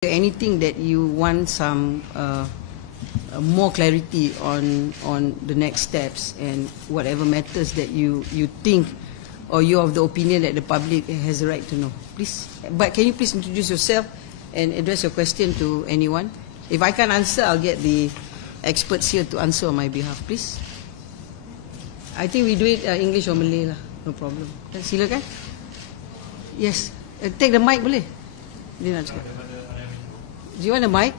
Anything that you want some more clarity on the next steps and whatever matters that you think or you're of the opinion that the public has a right to know, please. But can you please introduce yourself and address your question to anyone? If I can't answer, I'll get the experts here to answer on my behalf, please. I think we do it English or Malay lah, no problem. Silakan. Yes, take the mic boleh? Dia nak cakap. Do you want a mic?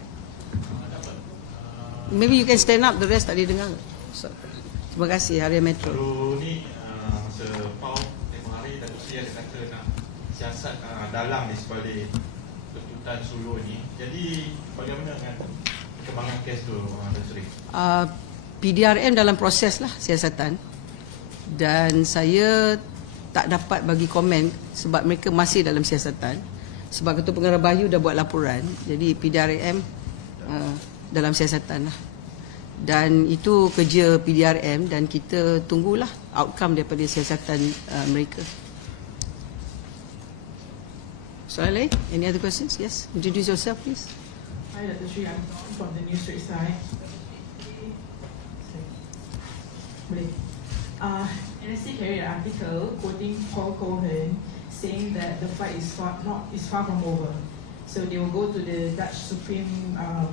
Maybe you can stand up, the rest tak dia dengar. So, terima kasih, Harian Metro. Baru ni, masa PAU tempoh hari, Datuk Seri ada kata nak siasat dalam di sebalik tuntutan Sulu ni. Jadi, bagaimana dengan perkembangan kes tu, Datuk Seri? PDRM dalam proses lah siasatan. Dan saya tak dapat bagi komen sebab mereka masih dalam siasatan. Sebab Ketua Pengarah Bayu dah buat laporan, jadi PDRM dalam siasatan lah. Dan itu kerja PDRM dan kita tunggulah outcome daripada siasatan mereka. Soalan lain? Any other questions? Yes. Introduce yourself, please. Hi, Datuk Seri. I'm from the News Straight Side. NSC carried an article quoting Paul Cohen saying that the fight is far from over. So they will go to the Dutch Supreme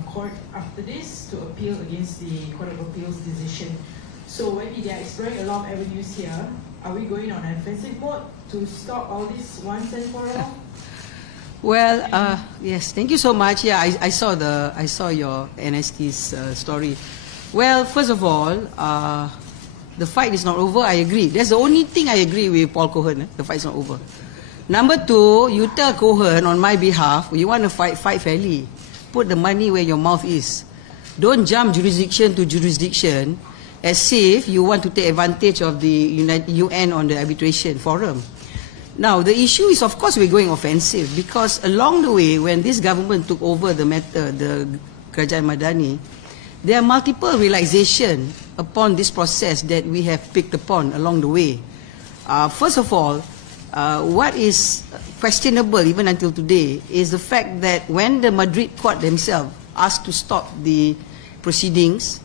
Court after this to appeal against the Court of Appeal's decision. So when they are exploring a lot of avenues here, are we going on an offensive mode to stop all this once and for all? Well, yes, thank you so much. Yeah, I saw your NST's story. Well, first of all, the fight is not over. I agree. That's the only thing I agree with Paul Cohen. The fight is not over. Number two, you tell Cohen on my behalf, you want to fight fairly. Put the money where your mouth is. Don't jump jurisdiction to jurisdiction as if you want to take advantage of the UN on the arbitration forum. Now, the issue is, of course, we're going offensive because along the way, when this government took over the matter, the Kerajaan Madani, there are multiple realizations upon this process that we have picked upon along the way. First of all, what is questionable even until today is the fact that when the Madrid court themselves asked to stop the proceedings,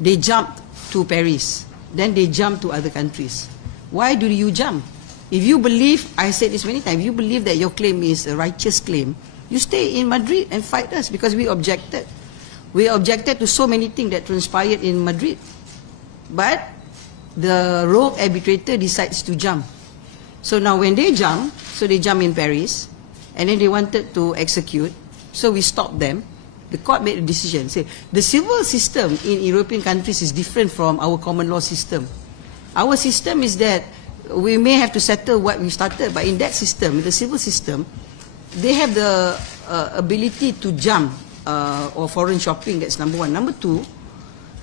they jumped to Paris, then they jumped to other countries. Why do you jump? If you believe, I said this many times, if you believe that your claim is a righteous claim, you stay in Madrid and fight us because we objected. We objected to so many things that transpired in Madrid. But the rogue arbitrator decides to jump. So now when they jump, so they jump in Paris, and then they wanted to execute, so we stopped them. The court made a decision. Say, the civil system in European countries is different from our common law system. Our system is that we may have to settle what we started, but in that system, the civil system, they have the ability to jump or foreign shopping, that's number one. Number two,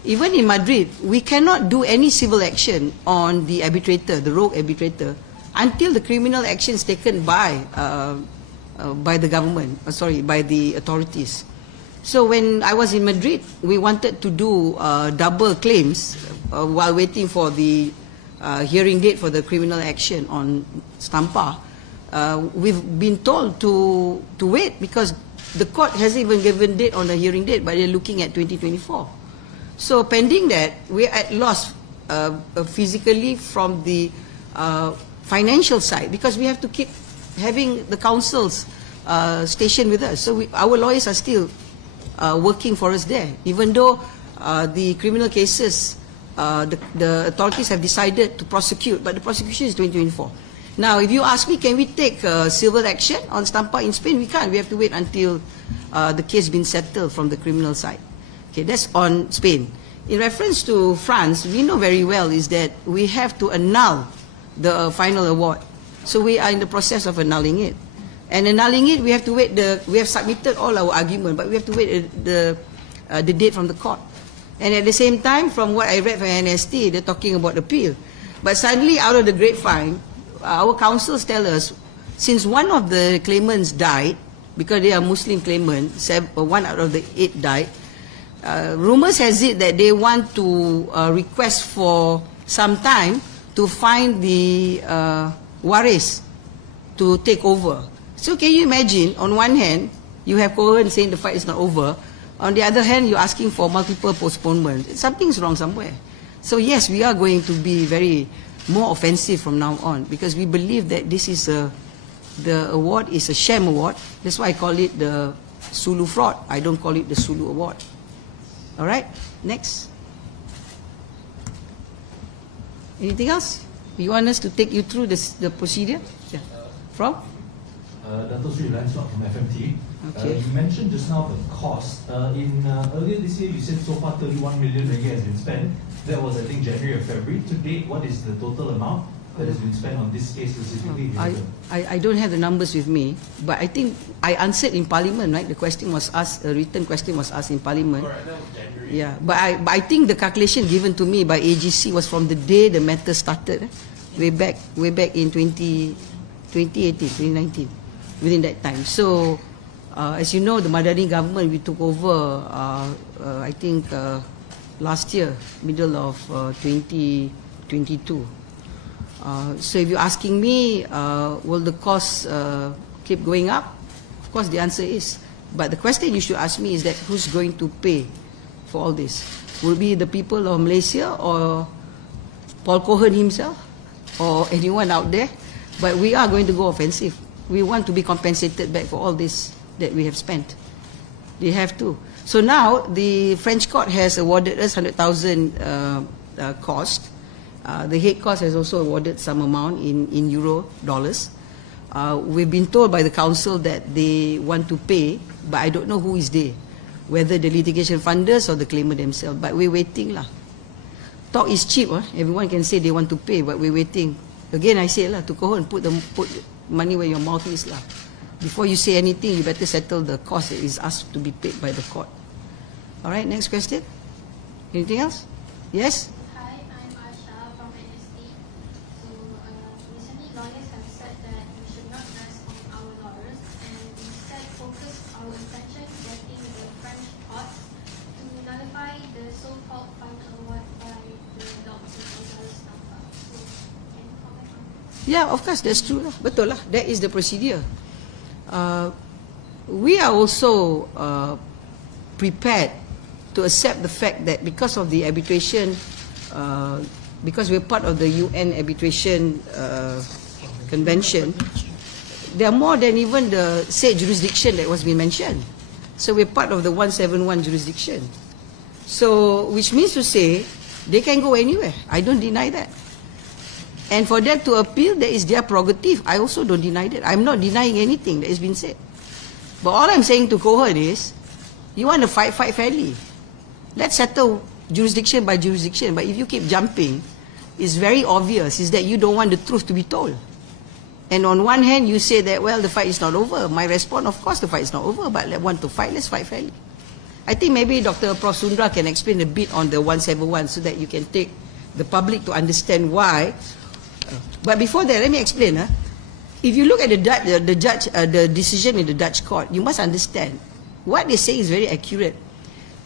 even in Madrid, we cannot do any civil action on the arbitrator, the rogue arbitrator, until the criminal action is taken by the government, by the authorities. So when I was in Madrid, we wanted to do double claims while waiting for the hearing date for the criminal action on Stampa. We've been told to wait because the court hasn't even given date on the hearing date, but they're looking at 2024. So pending that, we're at loss physically from the financial side because we have to keep having the councils stationed with us. So our lawyers are still working for us there, even though the criminal cases, the authorities have decided to prosecute, but the prosecution is 2024. Now, if you ask me, can we take civil action on Stampa in Spain? We can't. We have to wait until the case been settled from the criminal side. Okay, that's on Spain. In reference to France, we know very well is that we have to annul the final award. So we are in the process of annulling it. And annulling it, we have to wait. We have submitted all our argument, but we have to wait the date from the court. And at the same time, from what I read from NST, they're talking about appeal. But suddenly, out of the grapevine, our counsels tell us, since one of the claimants died, because they are Muslim claimants, 1 out of the 8 died, rumors has it that they want to request for some time to find the waris to take over. So can you imagine, on one hand, You have Cohen saying the fight is not over. On the other hand, you're asking for multiple postponement. Something's wrong somewhere. So yes, we are going to be more offensive from now on, because we believe that this is the award is a sham award. That's why I call it the Sulu fraud. I don't call it the Sulu award. All right, next. Anything else? You want us to take you through the procedure? Yeah. From? Datuk Seri, langsung from FMT. Okay. You mentioned just now the cost. Earlier this year, you said so far 31 million ringgit has been spent. That was, I think, January or February. To date, what is the total amount that has been spent on this case specifically? I don't have the numbers with me, but I think I answered in Parliament, right? The question was asked, a written question was asked in Parliament. Correct, that was January. Yeah, but I think the calculation given to me by AGC was from the day the matter started, way back in 2018, 2019, within that time. So, as you know, the Madani government, we took over, I think, last year, middle of 2022. So if you're asking me, will the costs keep going up? Of course, the answer is. But the question you should ask me is that who's going to pay for all this? Will it be the people of Malaysia, or Paul Cohen himself, or anyone out there? But we are going to go offensive. We want to be compensated back for all this that we have spent. They have to. So now the French court has awarded us 100,000 cost. The head cost has also awarded some amount in euro, dollars. We've been told by the council that they want to pay, but I don't know who is they, whether the litigation funders or the claimant themselves. But we're waiting lah. Talk is cheap. Everyone can say they want to pay, but we're waiting. Again, I say lah, to go and put money where your mouth is lah. Before you say anything, you better settle the cost that is asked to be paid by the court. All right, next question. Anything else? Yes? Hi, I'm Asha from NST. So, recently lawyers have said that we should not rest on our laurels and instead focus our attention getting the French courts to nullify the so-called final award by the Dr. Azalina. So, can you comment on that? Yeah, of course, that's true lah. Betul lah. That is the procedure. We are also prepared to accept the fact that because of the arbitration, because we're part of the UN arbitration convention, there are more than even the said jurisdiction that was being mentioned. So we're part of the 171 jurisdiction. So, which means to say, they can go anywhere. I don't deny that. And for them to appeal, that is their prerogative. I also don't deny that. I'm not denying anything that has been said. But all I'm saying to Cohen is, you want to fight fairly. Let's settle jurisdiction by jurisdiction. But if you keep jumping, it's very obvious is that you don't want the truth to be told. And on one hand, you say that, well, the fight is not over. My response, of course, the fight is not over, but I want to fight, let's fight fairly. I think maybe Dr. Prof. Sundra can explain a bit on the 171 so that you can take the public to understand why. But before that, let me explain. If you look at the decision in the Dutch court, you must understand what they say is very accurate.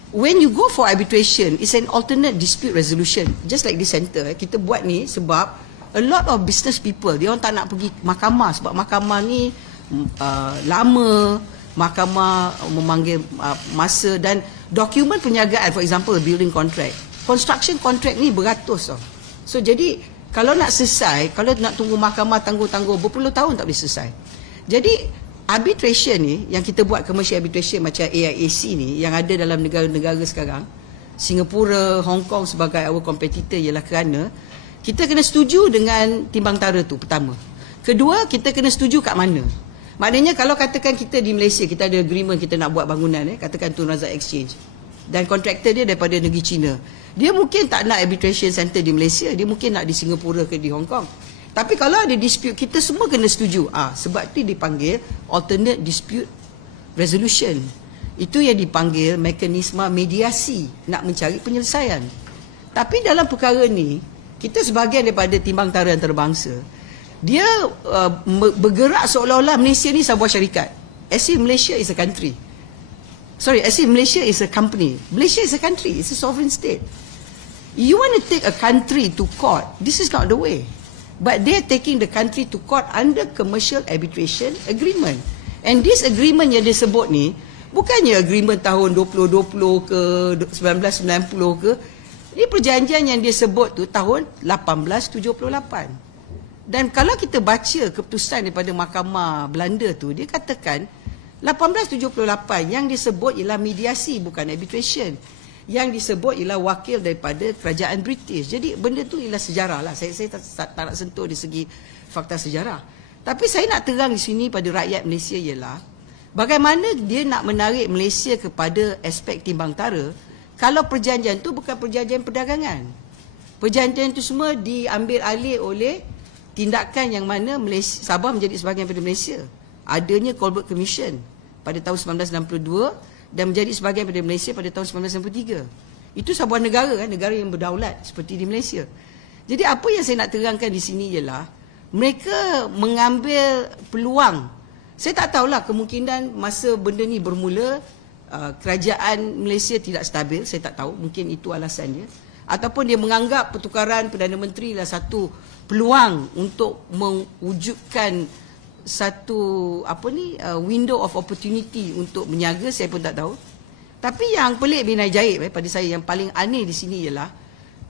When you go for arbitration, it's an alternate dispute resolution. Just like this center, kita buat ni sebab a lot of business people, dia orang tak nak pergi mahkamah sebab mahkamah ni lama, mahkamah memanggil masa, dan dokumen perniagaan, for example, building contract, construction contract ni beratus tau. So jadi kalau nak selesai, kalau nak tunggu mahkamah tangguh-tangguh berpuluh tahun tak boleh selesai. Jadi arbitration ni yang kita buat, commercial arbitration macam AIAC ni yang ada dalam negara-negara sekarang, Singapura, Hong Kong sebagai our competitor, ialah kerana kita kena setuju dengan timbang tara tu pertama. Kedua, kita kena setuju kat mana. Maknanya kalau katakan kita di Malaysia, kita ada agreement kita nak buat bangunan, katakan Tun Razak Exchange, dan kontraktor dia daripada negeri China, dia mungkin tak nak arbitration center di Malaysia, dia mungkin nak di Singapura ke di Hong Kong. Tapi kalau ada dispute, kita semua kena setuju. Sebab itu dipanggil alternate dispute resolution. Itu yang dipanggil mekanisme mediasi, nak mencari penyelesaian. Tapi dalam perkara ni, kita sebahagian daripada timbang tara antarabangsa, dia bergerak seolah-olah Malaysia ni sebuah syarikat. As if Malaysia is a country. Sorry, as if Malaysia is a company. Malaysia is a country, it's a sovereign state. You want to take a country to court, this is not the way. But they're taking the country to court under commercial arbitration agreement. And this agreement yang dia sebut ni, bukannya agreement tahun 2020 ke 1990 ke. Ini perjanjian yang dia sebut tu tahun 1878. Dan kalau kita baca keputusan daripada Mahkamah Belanda tu, dia katakan 1878 yang disebut ialah mediasi, bukan arbitration. Yang disebut ialah wakil daripada kerajaan British. Jadi benda tu ialah sejarah lah. Saya tak nak sentuh di segi fakta sejarah. Tapi saya nak terang di sini pada rakyat Malaysia ialah bagaimana dia nak menarik Malaysia kepada aspek timbang tara kalau perjanjian tu bukan perjanjian perdagangan. Perjanjian tu semua diambil alih oleh tindakan yang mana Malaysia, Sabah menjadi sebahagian daripada Malaysia. Adanya Colbert Commission pada tahun 1962 dan menjadi sebahagian daripada Malaysia pada tahun 1993. Itu sebuah negara kan, negara yang berdaulat seperti di Malaysia. Jadi apa yang saya nak terangkan di sini ialah mereka mengambil peluang. Saya tak tahulah, kemungkinan masa benda ni bermula kerajaan Malaysia tidak stabil, saya tak tahu, mungkin itu alasannya. Ataupun dia menganggap pertukaran Perdana Menteri lah satu peluang untuk mewujudkan satu window of opportunity untuk menyaga, saya pun tak tahu. Tapi yang pelik bin ajaib pada saya, yang paling aneh di sini ialah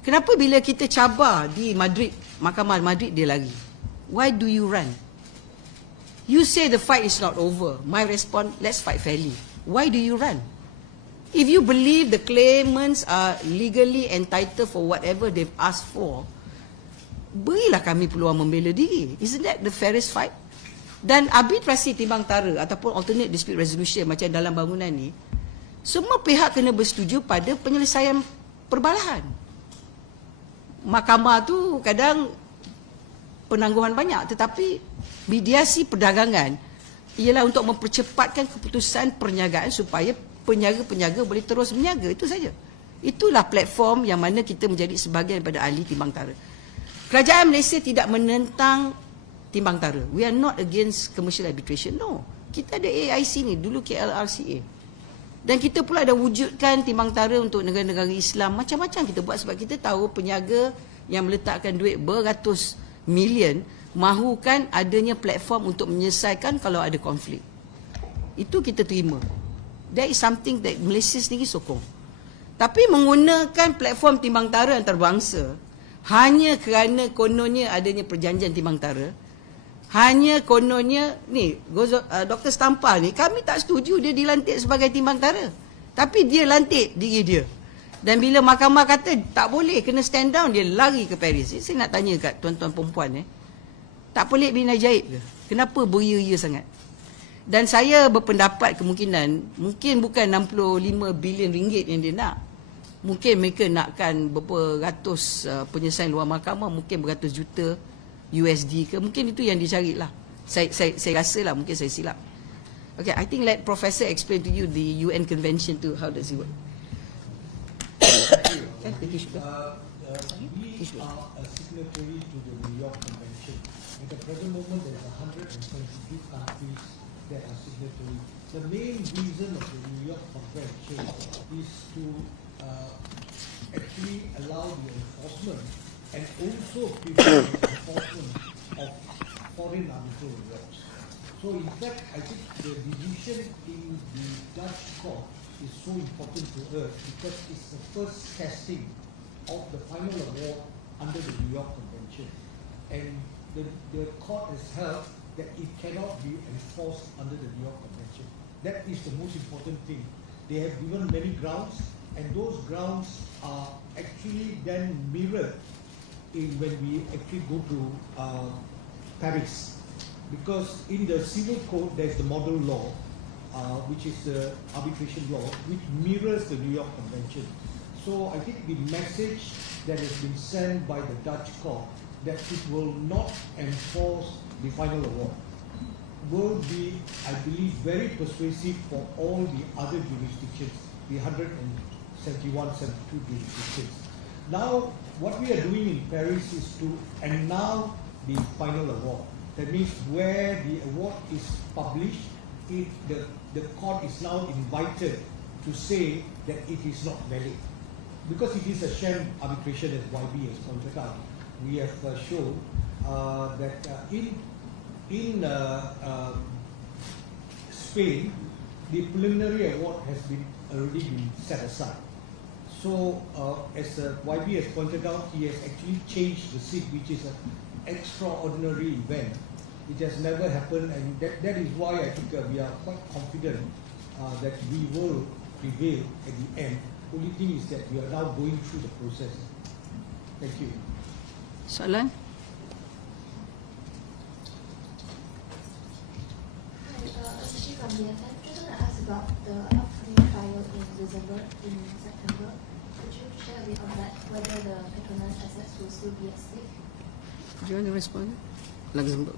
kenapa bila kita cabar di Madrid, Mahkamah Madrid, dia lari. Why do you run? You say the fight is not over. My response, let's fight fairly. Why do you run? If you believe the claimants are legally entitled for whatever they've asked for, berilah kami peluang membela diri. Isn't that the fairest fight? Dan arbitrasi timbang tara ataupun alternate dispute resolution macam dalam bangunan ni, semua pihak kena bersetuju pada penyelesaian perbalahan. Mahkamah tu kadang penangguhan banyak, tetapi mediasi perdagangan ialah untuk mempercepatkan keputusan perniagaan supaya peniaga-peniaga boleh terus berniaga. Itu saja. Itulah platform yang mana kita menjadi sebahagian daripada ahli timbang tara. Kerajaan Malaysia tidak menentang timbang tara. We are not against commercial arbitration. No. Kita ada AIC ni, dulu KLRCA. Dan kita pula ada wujudkan timbang tara untuk negara-negara Islam. Macam-macam kita buat sebab kita tahu peniaga yang meletakkan duit beratus million mahukan adanya platform untuk menyelesaikan kalau ada konflik. Itu kita terima. That is something that Malaysia sendiri sokong. Tapi menggunakan platform timbang tara antarabangsa hanya kerana kononnya adanya perjanjian timbang tara, hanya kononnya ni Dr. Stampa ni, kami tak setuju dia dilantik sebagai timbang tara, tapi dia lantik diri dia. Dan bila mahkamah kata tak boleh, kena stand down, dia lari ke Paris. Saya nak tanya kat tuan-tuan perempuan, tak pelik bin ajaib ke? Kenapa beria-ia sangat? Dan saya berpendapat kemungkinan mungkin bukan 65 bilion ringgit yang dia nak. Mungkin mereka nakkan berapa ratus penyelesaian luar mahkamah, mungkin beratus juta USD ke, mungkin itu yang dicarilah. Saya rasa lah, mungkin saya silap. Okay, I think let Professor explain to you the UN Convention to how does it work. We are a signatory to the New York Convention. At the present moment, there are 122 countries that are signatory. The main reason of the New York Convention is to actually allow the enforcement and also prevent the enforcement of foreign arbitral awards. So in fact, I think the decision in the Dutch court is so important to us because it's the first casting of the final award under the New York Convention. And the court has held that it cannot be enforced under the New York Convention. That is the most important thing. They have given many grounds, and those grounds are actually then mirrored when we actually go to Paris. Because in the civil code, there's the model law, which is the arbitration law, which mirrors the New York Convention. So I think the message that has been sent by the Dutch court that it will not enforce the final award will be, I believe, very persuasive for all the other jurisdictions, the 171, 72 jurisdictions. Now, what we are doing in Paris is to annul the final award. That means where the award is published, the court is now invited to say that it is not valid. Because it is a sham arbitration, as YB has pointed out. We have shown that in explained, the preliminary award has already been set aside. So, as YB has pointed out, he has actually changed the seat, which is an extraordinary event. It has never happened, and that is why I think we are quite confident that we will prevail at the end. Only thing is that we are now going through the process. Thank you. Soalan? Actually from the FM, I just want to ask about the upcoming trial in December, in September. Could you share a bit on that, whether the Petronas assets will still be at stake? Do you want to respond? Luxembourg.